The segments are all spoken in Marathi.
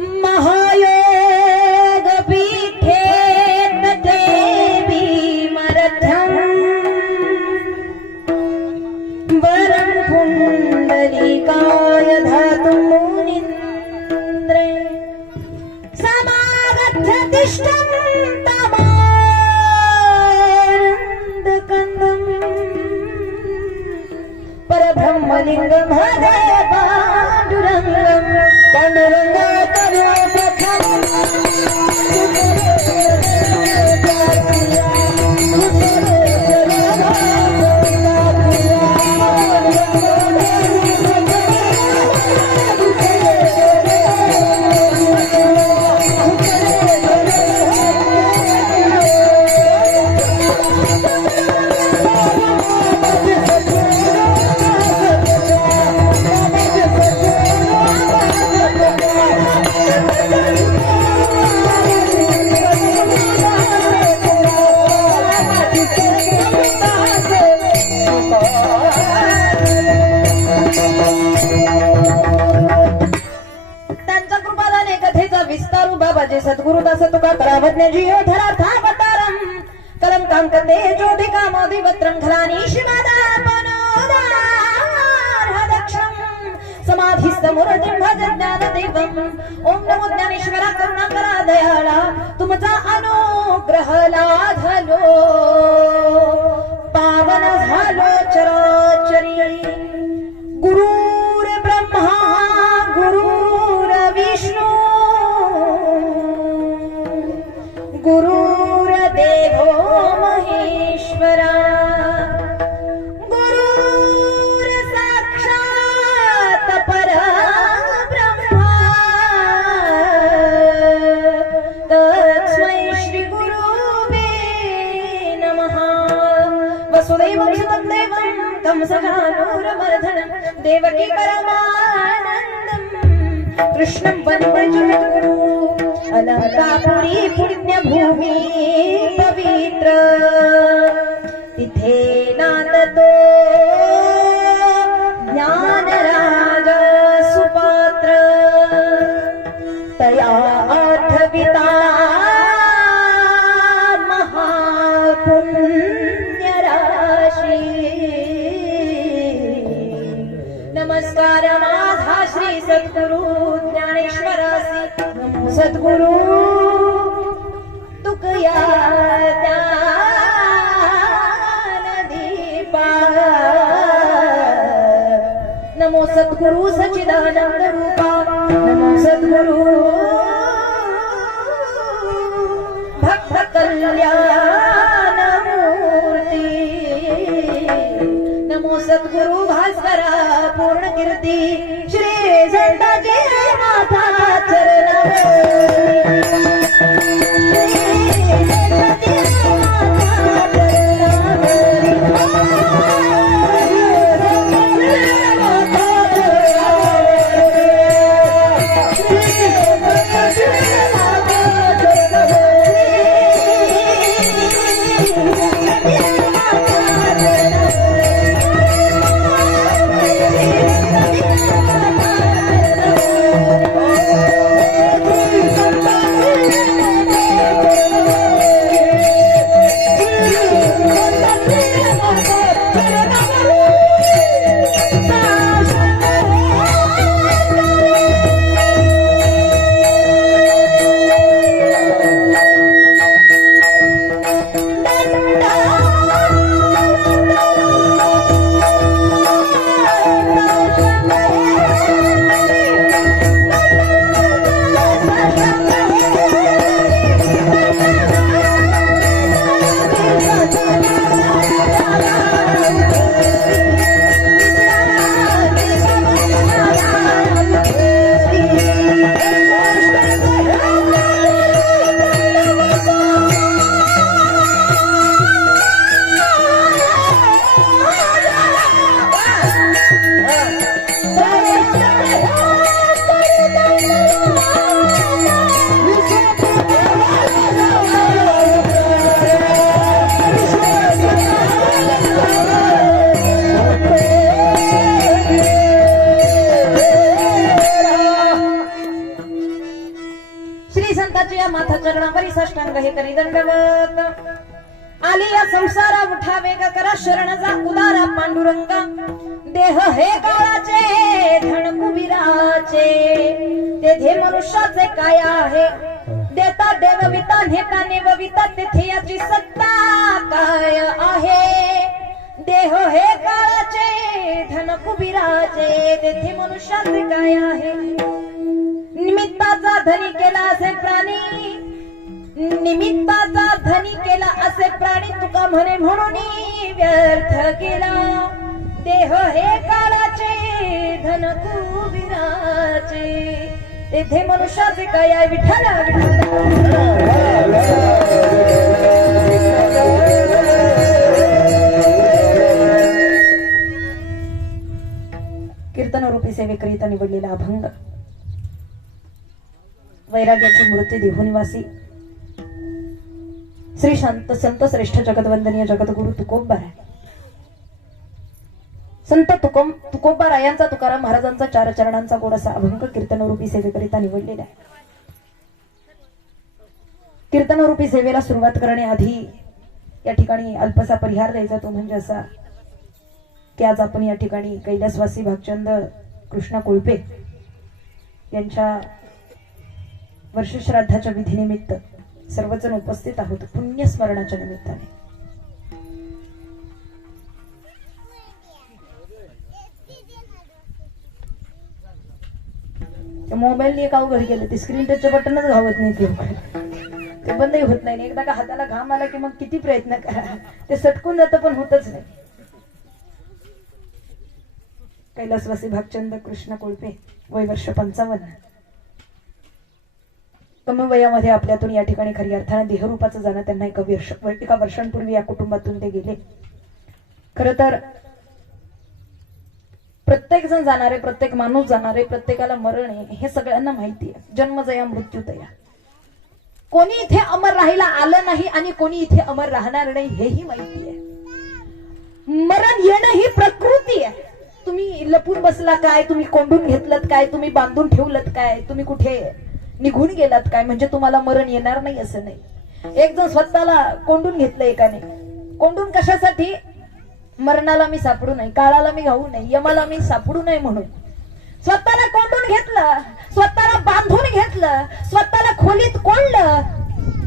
महायोग पीठे देवीमरथं वरं पुण्डलीकाय धातुं मुनीन्द्रे समागच्छ तिष्ठं तमानन्दकन्दं परब्रह्मलिङ्गं हरे पाण्डुरङ्गं बाबाजी सद्गुरु दास तुका करावज्ञ जीव धरार्थावतारम कलम कांकते ज्योतिका मोदिवत्रम खलानी शिवादापनोदारहदक्षम समाधिस्तमुरतिं भज ज्ञानदेवम ओम नमो ज्ञानेश्वरा करुणाकरा दयाळा तुमचा अनुग्रह लाधलो पावन झालो चराचरी गुरुर ब्रह्मा गुरुर विष्णू गुरुर्देवो महेश्वरा गुरुर्साक्षात् परब्रह्मा तस्मै श्री गुरुवे नमः वसुदेवं सुतं देवं तं सखानूरमर्दनं देवकी परमानन्दं कृष्णं वन्दे जगद्गुरु अलंकापुरी पुण्यभूमी पवित्र तिथे नांदतो ज्ञानराज सुपात्र तया आठविता महापुण्यराशी नमस्कार माझा श्री सद्गुरु ज्ञानेश्वरासी सद्गुरु तुकया ज्ञानदीपा नमो सद्गुरु सच्चिदानंद रूपा नमो सद्गुरु भक्त कल्याण मूर्ती नमो सद्गुरु भास्करा पूर्ण कीर्ती श्री झंडाचे माता चरण भगवंताची या माथा चरणावरी साष्टांग हे करी दंडवत आली या संसारा उठावे ग करा शरण जा उदारा पांडुरंग देह हे काळाचे धन कुबीराचे तेथे मनुष्याचे काय आहे देता देवविता नेता नेवविता तेथे याची सत्ता काय आहे देह हे काळाचे धन कुबीराचे तेथे मनुष्याचे काय आहे निमित्ताचा धनी केला असे प्राणी निमित्ताचा धनी केला असे प्राणी तुका म्हणे म्हणून व्यर्थ केला देह हे काळाचे धन कुबीराचे तेथे मनुष्याचे काय आहे विठ्ठल कीर्तन रूपी सेवेकरिता निवडलेला अभंग वैराग्याची मूर्ती देहूनिवासी श्री शांत संत श्रेष्ठ जगतवंदनीय जगद्गुरु तुकोबा राय संत तुकोबा रायांचा तुकाराम महाराजांचा चार चरणांचा गोडासा अभंग कीर्तनरूपी सेवेकरिता निवडलेला आहे. कीर्तनरूपी सेवेला सुरुवात करण्याआधी या ठिकाणी अल्पसा परिहार द्यायचा तो म्हणजे असा की आज आपण या ठिकाणी कैलासवासी भागचंद कृष्णा कोळपे यांच्या वर्षश्राद्धाच्या विधीनिमित्त सर्वजण उपस्थित आहोत पुण्यस्मरणाच्या निमित्ताने. मोबाईलने एक अवघड केलं ते स्क्रीन टचचं बटनच घावत नाही ते बंदही होत नाही. एकदा का हाताला घाम आला की मग किती प्रयत्न करा ते सटकून जातं पण होतच नाही. कैलासवासी भागचंद कृष्ण कोळपे वय वर्ष 55 कमी वयामध्ये आपल्यातून या ठिकाणी खरी अर्थाने देहरूपाचं जाणं त्यांना एका वर्षांपूर्वी या कुटुंबातून ते गेले. खर तर प्रत्येक जण जाणारे प्रत्येक माणूस जाणारे प्रत्येकाला मरण आहे हे सगळ्यांना माहिती आहे. जन्मजया मृत्यूतया कोणी इथे अमर राहायला आलं नाही आणि कोणी इथे अमर राहणार नाही हेही माहिती आहे. मरण येणं ही प्रकृती आहे. तुम्ही लपून बसला काय तुम्ही कोंडून घेतलत काय तुम्ही बांधून ठेवलत काय तुम्ही कुठे निघून गेलात काय म्हणजे तुम्हाला मरण येणार नाही असं नाही. एक जण स्वतःला कोंडून घेतलं एकाने. कोंडून कशासाठी? मरणाला मी सापडू नये काळाला मी घाऊ नये यमाला मी सापडू नये म्हणून स्वतःला कोंडून घेतलं स्वतःला बांधून घेतलं स्वतःला खोलीत कोंडलं.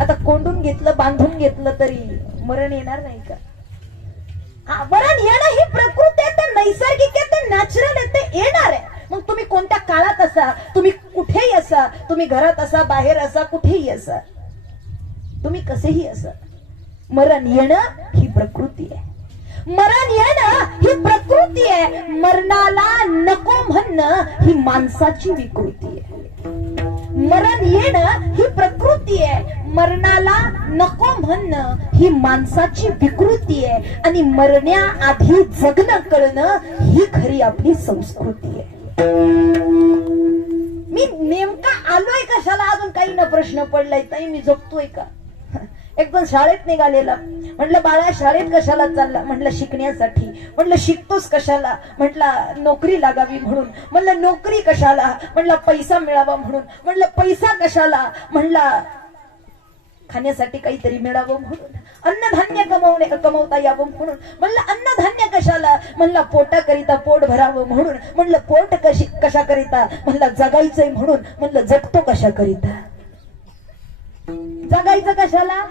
आता कोंडून घेतलं बांधून घेतलं तरी मरण येणार नाही का? मरण येणं ही प्रकृती आहे ते नैसर्गिक आहे ते नॅचरल आहे ते येणार आहे. मग तुम्ही कोणत्या काळात असा तुम्ही कुठेही असा तुम्ही घरात असा बाहेर असा कुठेही असा तुम्ही कसेही असा मरण येणं ही प्रकृती आहे. मरण येणं ही प्रकृती आहे. मरणाला नको म्हणणं ही माणसाची विकृती आहे. मरण येणं ही प्रकृती आहे. मरणाला नको म्हणणं ही माणसाची विकृती आहे. आणि मरण्याआधी जगणं कळणं ही खरी आपली संस्कृती आहे. मी नेमका आलोय कशाला अजून काही न प्रश्न पडलाय ताई मी जगतोय का? एकदम शाळेत निघालेला म्हटलं बाळा शाळेत कशाला चालला? म्हटलं शिकण्यासाठी. म्हटलं शिकतोस कशाला? म्हटलं नोकरी लागावी म्हणून. म्हटलं नोकरी कशाला? म्हटलं पैसा मिळावा म्हणून. म्हटलं पैसा कशाला? म्हटलं खाण्यासाठी काहीतरी मिळावं म्हणून. अन्नधान्य कमवता यावं म्हणून. म्हणलं अन्नधान्य कशाला? म्हणलं पोटाकरिता पोट भरावं म्हणून. म्हणलं पोट कशाकरिता? म्हणलं जगायचंय म्हणून. म्हणलं जगतो कशाकरिता? जगायचं कशाला?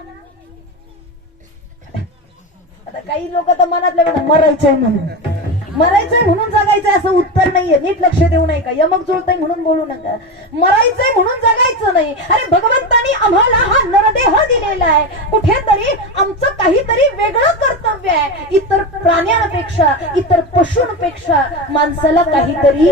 आता काही लोक तर मनातले मरायचंय म्हणून. मरायचंय म्हणून जगायचंय असं उत्तर नाहीये. नीट लक्ष देऊ नये का? यमक जुळतंय म्हणून बोलू नका. मरायचंय म्हणून जगायचं नाही. अरे भगवंतानी आम्हाला हा नरदेह दिलेला आहे. कुठेतरी आमचं काहीतरी वेगळं कर्तव्य आहे. इतर प्राण्यांपेक्षा इतर पशूंपेक्षा माणसाला काहीतरी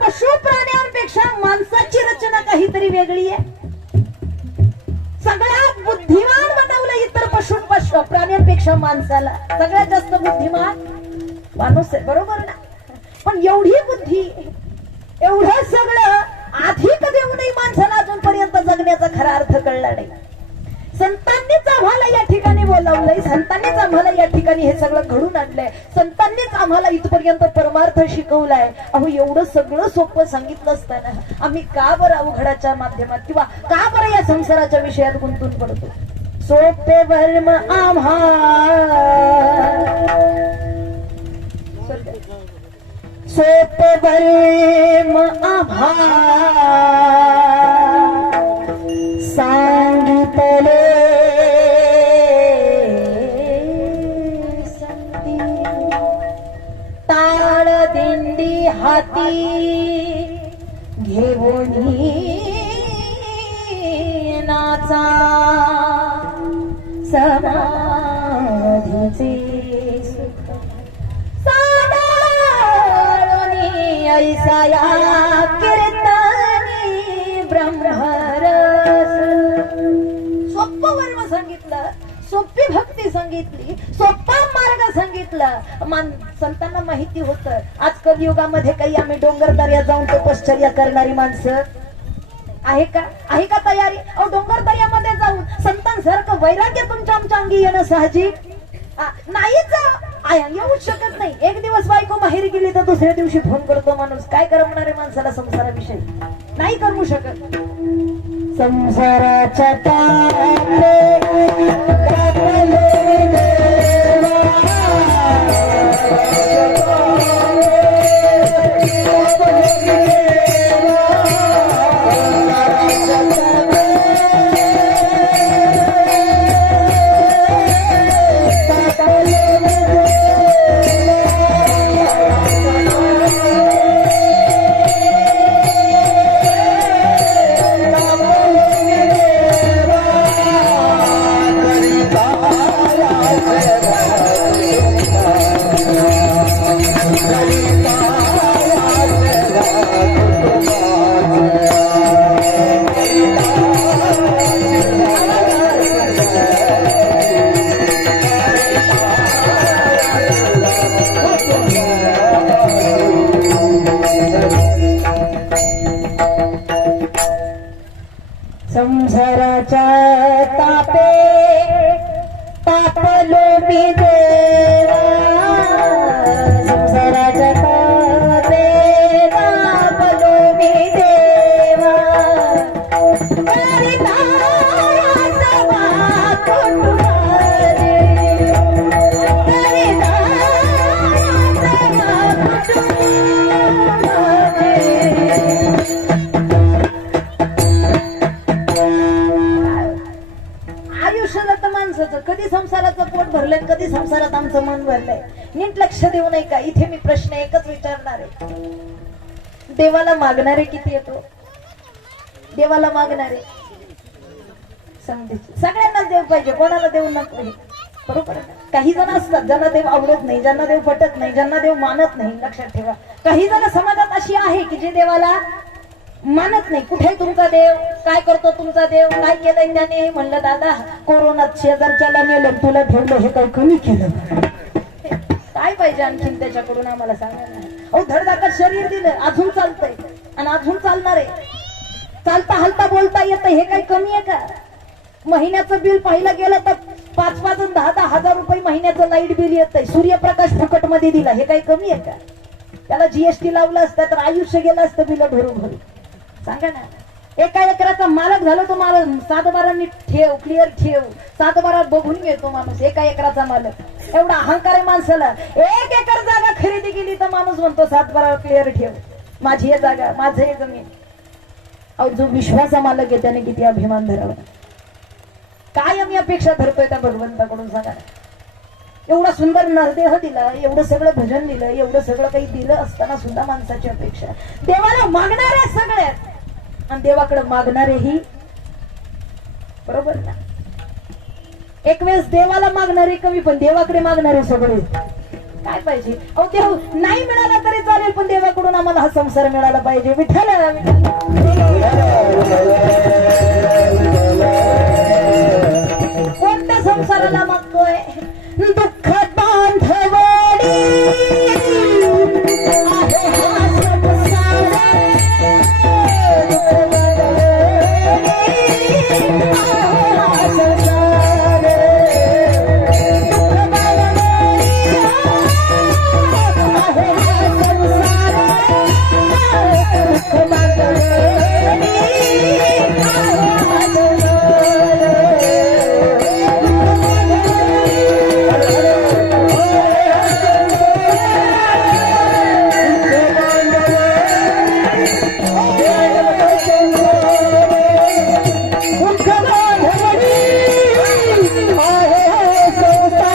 पशु प्राण्यांपेक्षा माणसाची रचना काहीतरी वेगळी आहे. सगळ्यात बुद्धिमान बनवलं इतर पशु प्राण्यांपेक्षा माणसाला. सगळ्यात जास्त बुद्धिमान माणूस आहे, बरोबर ना? पण एवढी बुद्धी, एवढं सगळं अधिक देऊनही माणसाला अजूनपर्यंत जगण्याचा खरा अर्थ कळला नाही. संतांनीच आम्हाला या ठिकाणी बोलावलंय, संतांनीच आम्हाला या ठिकाणी हे सगळं घडून आणलंय, संतांनीच आम्हाला इथपर्यंत परमार्थ शिकवलाय. अहो एवढं सगळं सोपं सांगितलं असताना आम्ही का बरं अवघडाच्या माध्यमात किंवा का बरं या संसाराच्या विषयात गुंतून पडतो? सोपे वर्म आम्हा सोपे वर्म आम्हा सांगितले संती, ताळ दिंडी हाती घेऊन नाचा समाधीचे सुख साधारुणी ऐसा या कीर्तनी ब्रह्मरस. सोप्पं वर्म सांगितलं, सोपी भक्ती सांगितली, सोपा मार्ग सांगितला. संतांना माहिती होतं आज कलियुगामध्ये काही आम्ही डोंगरदऱ्या जाऊन तपश्चर्या करणारी माणसं आहे का? आहे का तयारी? अहो डोंगरदऱ्यामध्ये जाऊन संतांसारखं वैराग्य तुमच्या आमच्या अंगी येणं साहजिक नाहीच. येऊच शकत नाही. एक दिवस बायको बाहेर गेली तर दुसऱ्या दिवशी फोन करतो माणूस. काय करमणार आहे माणसाला संसाराविषयी? नाही करू शकत. संसाराच्या संसाराच्या तापे तापलो मी देवा, संसाराच्या तापे तापलो मी देवा, करिता सभा कुटुंबारे, करिता सभा कुटुंबारे. माणसाचं कधी संसाराचं पोट भरलंय, कधी संसारात आमचं मन भरलंय, नीट लक्ष देऊ नये का? इथे मी प्रश्न एकच विचारणार आहे. देवाला मागणारे किती येतो? देवाला मागणारे समजेल. सगळ्यांनाच देव पाहिजे, कोणाला देव नको, बरोबर. काही जण असतात ज्यांना देव आवडत नाही, ज्यांना देव पटत नाही, ज्यांना देव मानत नाही. लक्षात ठेवा, काही जण समाजात अशी आहे की जे देवाला मानत नाही. कुठे तुमचा देव? काय करतो तुमचा देव? काय केलंय त्याने? म्हणलं दादा कोरोनात शेजारच्याला नेलं, तुला ठेवलं, हे काही कमी केलं? काय पाहिजे आणखीन त्याच्याकडून आम्हाला सांगा ना. अहो धडधाकट शरीर दिलं, अजून चालतंय आणि अजून चालणार आहे. चालता हलता बोलता येतं, हे काही कमी आहे का? महिन्याचं बिल पाहिलं गेलं तर 5-5 आणि 10-10 हजार रुपये महिन्याचं लाईट बिल येतंय. सूर्यप्रकाश फुकट मध्ये दिला, हे काही कमी आहे का? त्याला जीएसटी लावलं असतं तर आयुष्य गेलं असतं बिल भरून भरून. सांगा ना. एका एकराचा मालक झालो तो मालक 7-12 ठेव, क्लिअर ठेव, 7-12 बघून घेतो माणूस. एका एकराचा मालक, एवढा अहंकार आहे माणसाला. 1 एकर जागा खरेदी केली तर माणूस म्हणतो 7-12 क्लिअर ठेव, माझी हे जागा, माझं हे जमीन. अहो जो विश्वासा मालक आहे त्याने किती अभिमान धरावा. काय आम्ही अपेक्षा धरतोय त्या भगवंताकडून सांगा ना. एवढा सुंदर नरदेह दिला, एवढं सगळं भजन दिलं, एवढं सगळं काही दिलं असताना सुद्धा माणसाची अपेक्षा. देवाला मागणारे सगळ्यात आणि देवाकडे मागणारेही, बरोबर ना. एक वेळेस देवाला मागणारे कमी पण देवाकडे मागणारे सगळे. काय पाहिजे अहो देव नाही मिळाला तरी चालेल पण देवाकडून आम्हाला हा संसार मिळाला पाहिजे विठ्ठल कोणत्या संसाराला मागतोय दुःख बांधवडी आहे हा संसार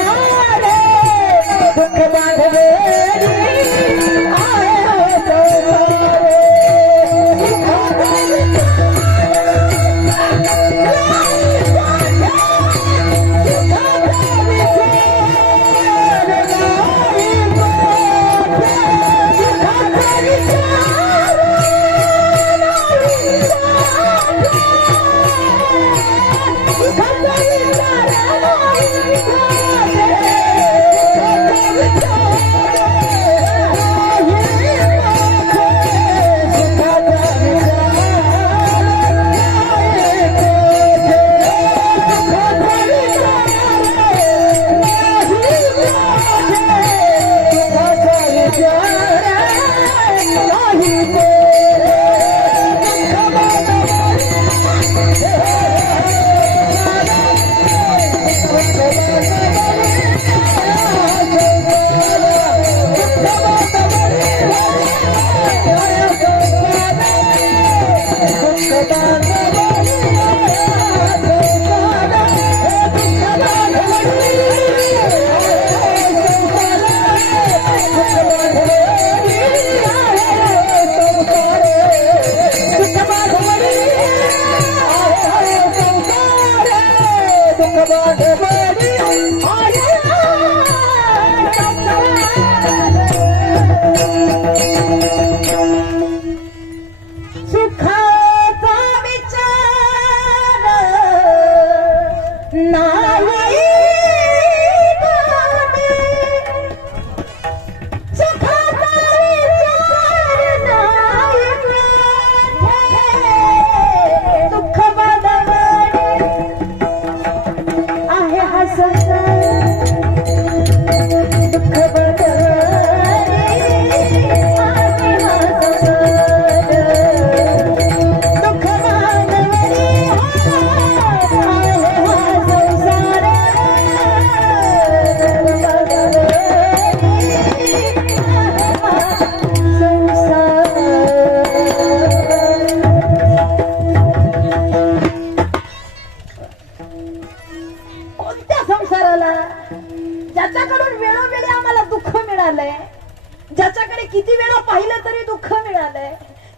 ज्याच्याकडे किती वेळा पाहिलं तरी दुःख मिळालंय,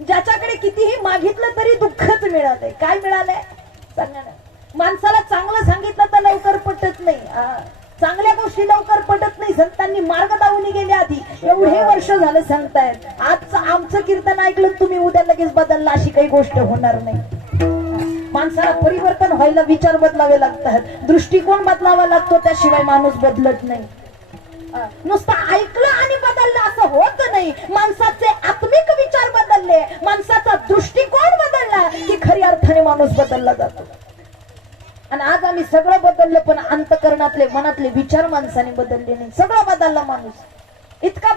ज्याच्याकडे कितीही मागितलं तरी दुःखच मिळालंय. काय मिळालंय सांगा ना. माणसाला चांगलं सांगितलं तर लवकर पटत नाही, चांगल्या गोष्टी लवकर पटत नाही. संतांनी मार्ग दावून गेले आधी, एवढे वर्ष झालं सांगतायत. आजचं आमचं कीर्तन ऐकलं तुम्ही उद्या लगेच बदलला अशी काही गोष्ट होणार नाही. माणसाला परिवर्तन व्हायला विचार बदलावे लागतात, दृष्टिकोन बदलावा लागतो, त्याशिवाय माणूस बदलत नाही. नुसतं ऐकलं आणि बदललं असं होत नाही. माणसाचे आत्मिक विचार बदलले, माणसाचा दृष्टिकोन बदलला की खरी अर्थाने माणूस बदलला जातो. आणि आज आम्ही सगळं बदललं, पण अंतकरणातले मनातले विचार माणसाने बदलले नाही. सगळं बदलला माणूस, इतका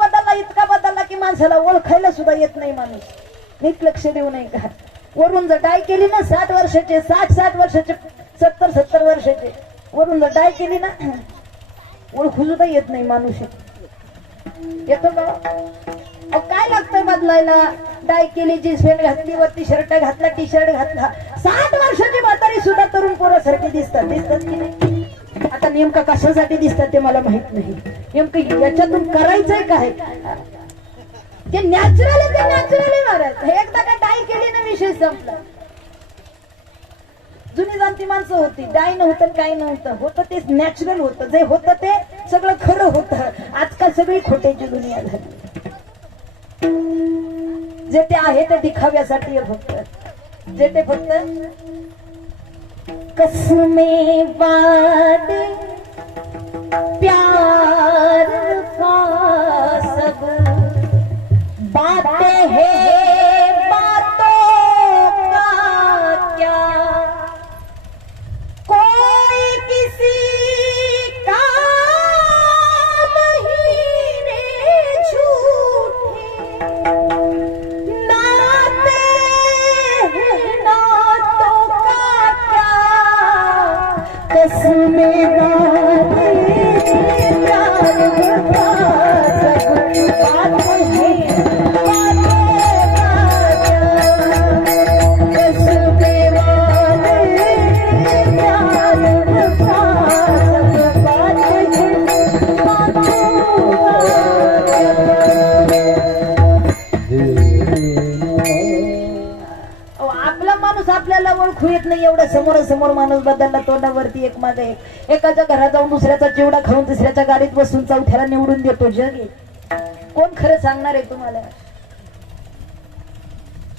बदलला की माणसाला ओळखायला सुद्धा येत नाही. माणूस नीट लक्ष देऊ नये का. वरून जर डाय केली ना 60 वर्षाचे, 60 वर्षाचे, 70 वर्षाचे, वरून जर डाय केली ना ओळखू सुद्धा येत नाही. माणूस येतो का. काय लागतंय बदलायला. डाय केली, जीन्स पॅन्ट घातली, वरती शर्ट घातला, टी शर्ट घातला, 60 वर्षाची म्हातारी सुद्धा तरुण पोरासारखी दिसतात की नाही. आता नेमका कशासाठी दिसतात ते मला माहित नाही. नेमकं याच्यातून करायचंय काय. ते नॅचरली महाराज. एकदा का डाय केली ना विषय संपला. जुनी जाणती माणसं होती, डाय नव्हतं, काय नव्हतं, होतं तेच नॅचरल होतं. जे होतं ते सगळं खरं होतं. आजकाल सगळी खोट्याची दुनिया झाली. जे ते आहे ते दिखाव्यासाठी आहे फक्त. जे ते फक्त कसमे वादे प्यार का सब बातें हैं बातों का क्या, कोई किसी का नहीं रे झूठे, नाते हैं नातों का क्या, कसमें वादे प्यार का सब बातें हैं बातों का क्या, कसमें वादे प्यार का सब बातें हैं बातों का। आपला माणूस आपल्याला ओळखू येत नाही. एवढा समोरासमोर माणूस बदलला, तोंडावरती एक मागे एक. एकाच्या घरात जाऊन दुसऱ्याचा चिवडा खाऊन तिसऱ्याच्या गाडीत बसून चौथ्याला निवडून देतो जग आहे. कोण खरं सांगणार आहे तुम्हाला?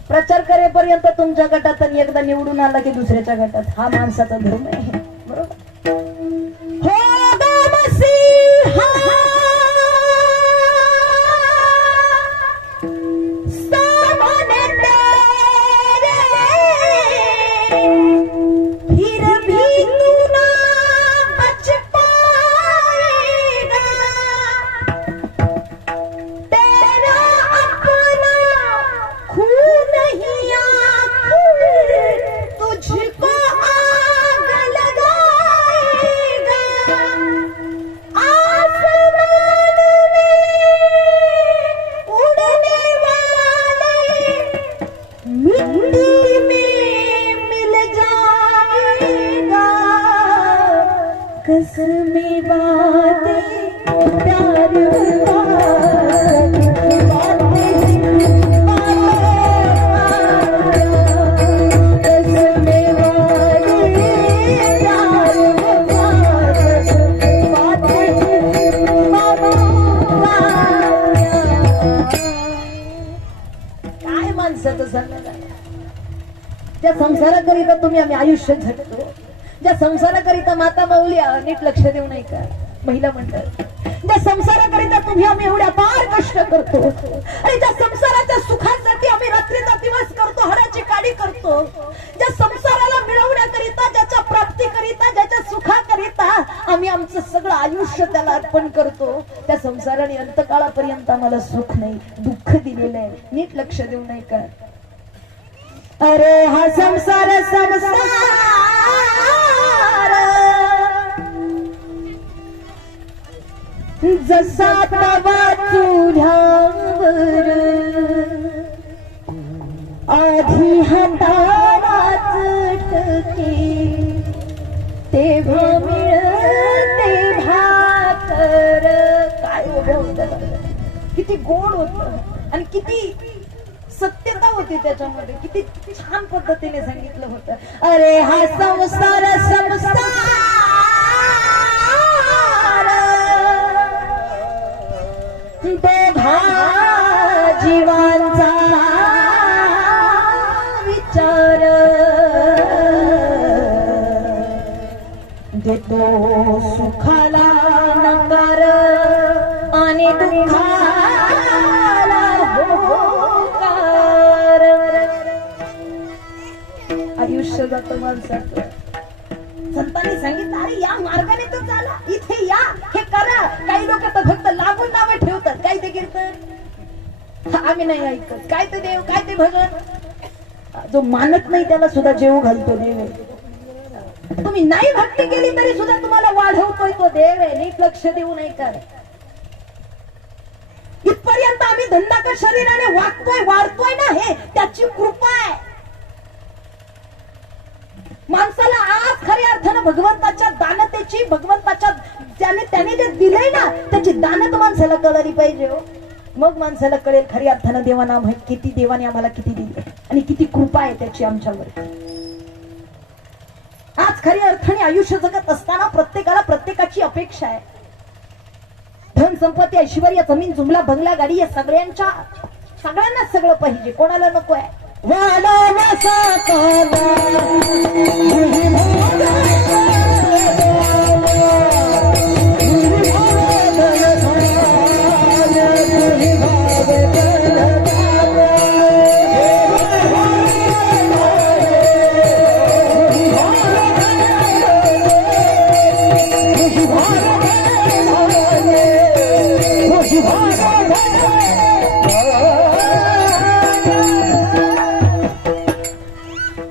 प्रचार करेपर्यंत तुमच्या गटात आणि एकदा निवडून आला की दुसऱ्याच्या गटात. हा माणसाचा धर्म आहे. बरोबर. हो ग मसीहा, सामने तेरे, फिर भी तू ना बच पाएगा, तेरा अपना खून ही आखिर तुझको आग लगाएगा, आसमान में उड़ने वाले मिट्टी में मिल जाएगा, कसमें वादे प्यार का सब बातें कसमें वादे प्यार का सब बातें काय माणसाचं सांगा. ज्या संसाराकरिता तुम्ही आम्ही आयुष्य झटतो, ज्या संसाराकरिता माता माऊल्या नीट लक्ष देऊ नाही का महिला मंडळ, ज्या संसाराकरिता तुम्ही आम्ही एवढ्या फार कष्ट करतो आणि ज्या संसाराच्या सुखासाठी आम्ही रात्रीचा दिवस करतो, हराची काडी करतो, ज्या संसाराला मिळवण्याकरिता, ज्याच्या प्राप्तीकरिता, ज्याच्या सुखाकरिता आम्ही आमचं सगळं आयुष्य त्याला अर्पण करतो, त्या संसाराने अंतकाळापर्यंत आम्हाला सुख नाही, दुःख दिलेलं आहे. नीट लक्ष देऊ नाही का? अरे हा संसार संसार जसा तवा चुऱ्यावर आधी हाताळाच टके, तेव्हा मिळते भाकर. काय होतं, किती गोड होत आणि किती सत्यता होती त्याच्यामध्ये, किती छान पद्धतीने सांगितलं होतं. अरे हा संसार संसार दोघा जीवांचा विचार देतो, सुखाला नकार आणि दुःखाला होकार. आयुष्य जातं माणसाचं. संतांनी सांगितलं अरे या मार्गाने तर चाला, इथे या, हे करा. काही लोक तर फक्त लागून नावे ठेवतात. काय ते कीर्तन आम्ही नाही ऐकत, काय ते देव, काय ते भजन. जो मानत नाही त्याला सुद्धा जेव घालतो देव आहे. तुम्ही नाही भक्ती केली तरी सुद्धा तुम्हाला वाढवतोय तो देव आहे. नीट लक्ष देऊ नाही का? इथपर्यंत आम्ही धंदा शरीराने वागतोय, वाढतोय ना, हे त्याची कृपा आहे. माणसाला आज खऱ्या अर्थानं भगवंताच्या दानतेची, भगवंताच्या त्याने जे दिलंय ना त्याची दानत माणसाला कळली पाहिजे. हो मग माणसाला कळेल खऱ्या अर्थानं देवाना किती, देवाने आम्हाला किती दिले आणि किती कृपा आहे त्याची आमच्यावर. आज खऱ्या अर्थाने आयुष्य जगत असताना प्रत्येकाला प्रत्येकाची अपेक्षा आहे. धन संपत्ती ऐश्वर्य जमीन जुमला बंगला गाडी या सगळ्यांना सगळं पाहिजे, कोणाला नको आहे?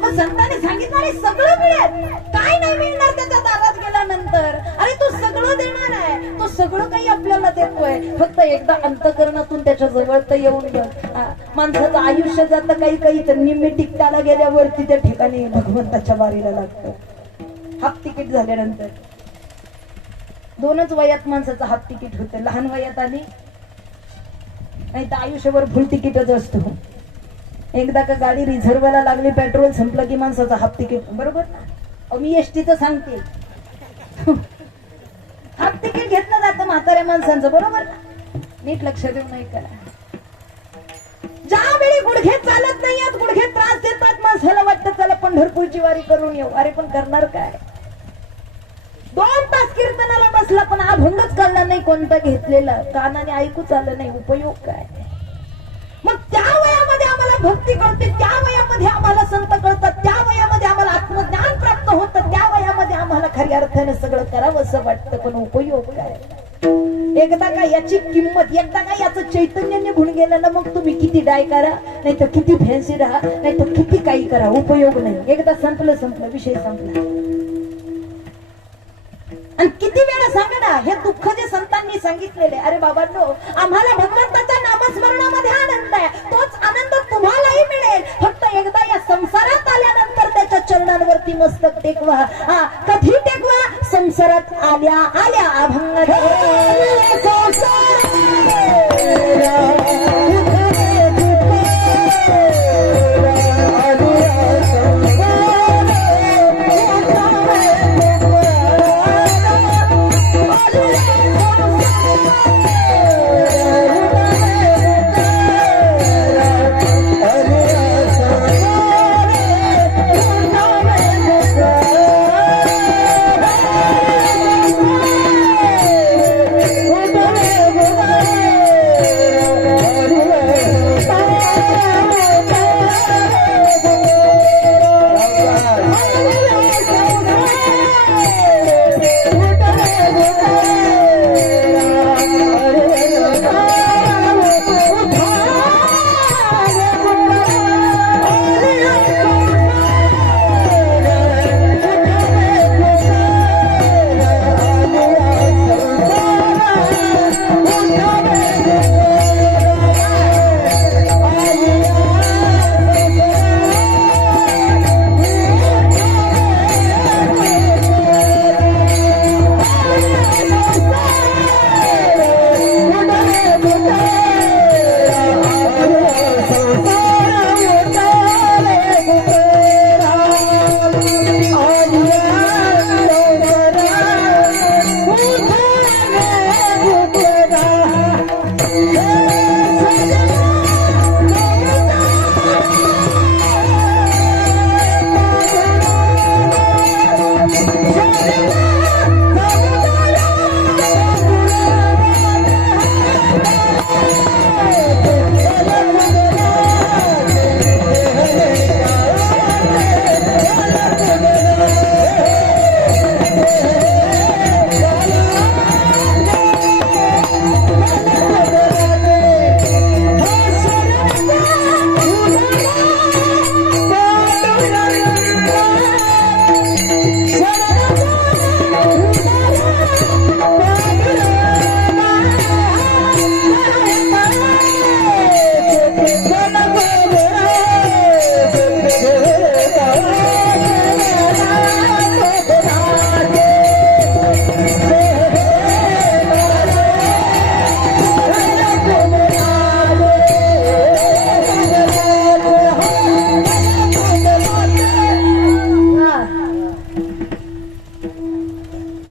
मग संतांनी सांगितलं सगळं मिळेल, काय नाही मिळणार त्याच्या दारात गेल्यानंतर? अरे तो सगळं देणार आहे, तो सगळं काही आपल्याला देतोय, फक्त एकदा अंतःकरणातून त्याच्या जवळ तर येऊन घ्या. माणसाचं आयुष्य जातं काही काही तर निम्मे टिकटाला गेल्यावरती त्या ठिकाणी भगवंताच्या वारीला लागतं. हाफ तिकीट झाल्यानंतर 2च वयात माणसाचं हाफ तिकीट होतं, लहान वयात आणि नाही तर आयुष्यभर फुल तिकीटच असतो. एकदा का गाडी रिझर्वला लागली, पेट्रोल संपलं की माणसाचं हाफ तिकीट, बरोबर ना? मी एसटीचं सांगते, हाफ तिकीट घेतलं जातं म्हाताऱ्या माणसांचं, बरोबर ना? नीट लक्ष देऊ नाही करा. ज्यावेळी गुडघे चालत नाहीयेत, गुडघे त्रास देतात, माणसाला वाटतं चला पंढरपूरची वारी करून येऊ. अरे पण करणार काय? 2 तास कीर्तनाला बसला पण अभंगच कळणार नाही कोणता घेतलेला, कानाने ऐकूच आलं नाही, उपयोग काय? मग त्या वयामध्ये आम्हाला भक्ती कळते, त्या वयामध्ये आम्हाला संत कळतात, त्या वयामध्ये आम्हाला आत्मज्ञान प्राप्त होतं, त्या वयामध्ये आम्हाला खऱ्या अर्थाने सगळं करावं असं वाटतं, पण उपयोग काय? एकदा का याची किंमत, एकदा का याचं चैतन्य निघून गेलं ना, मग तुम्ही किती डाय करा, नाही तर किती फॅन्सी राहा, नाही तर किती काही करा, उपयोग नाही. एकदा संपलं विषय संपला. आणि किती वेळा सांगा ना, हे दुःख जे संतांनी सांगितलेले, अरे बाबांनो, आम्हाला भगवंताच्या नामस्मरणामध्ये आनंद आहे, तोच आनंद तुम्हालाही मिळेल, फक्त एकदा या संसारात आल्यानंतर त्याच्या चरणांवरती मस्तक टेकवा. कधी टेकवा? संसारात आल्या अभंग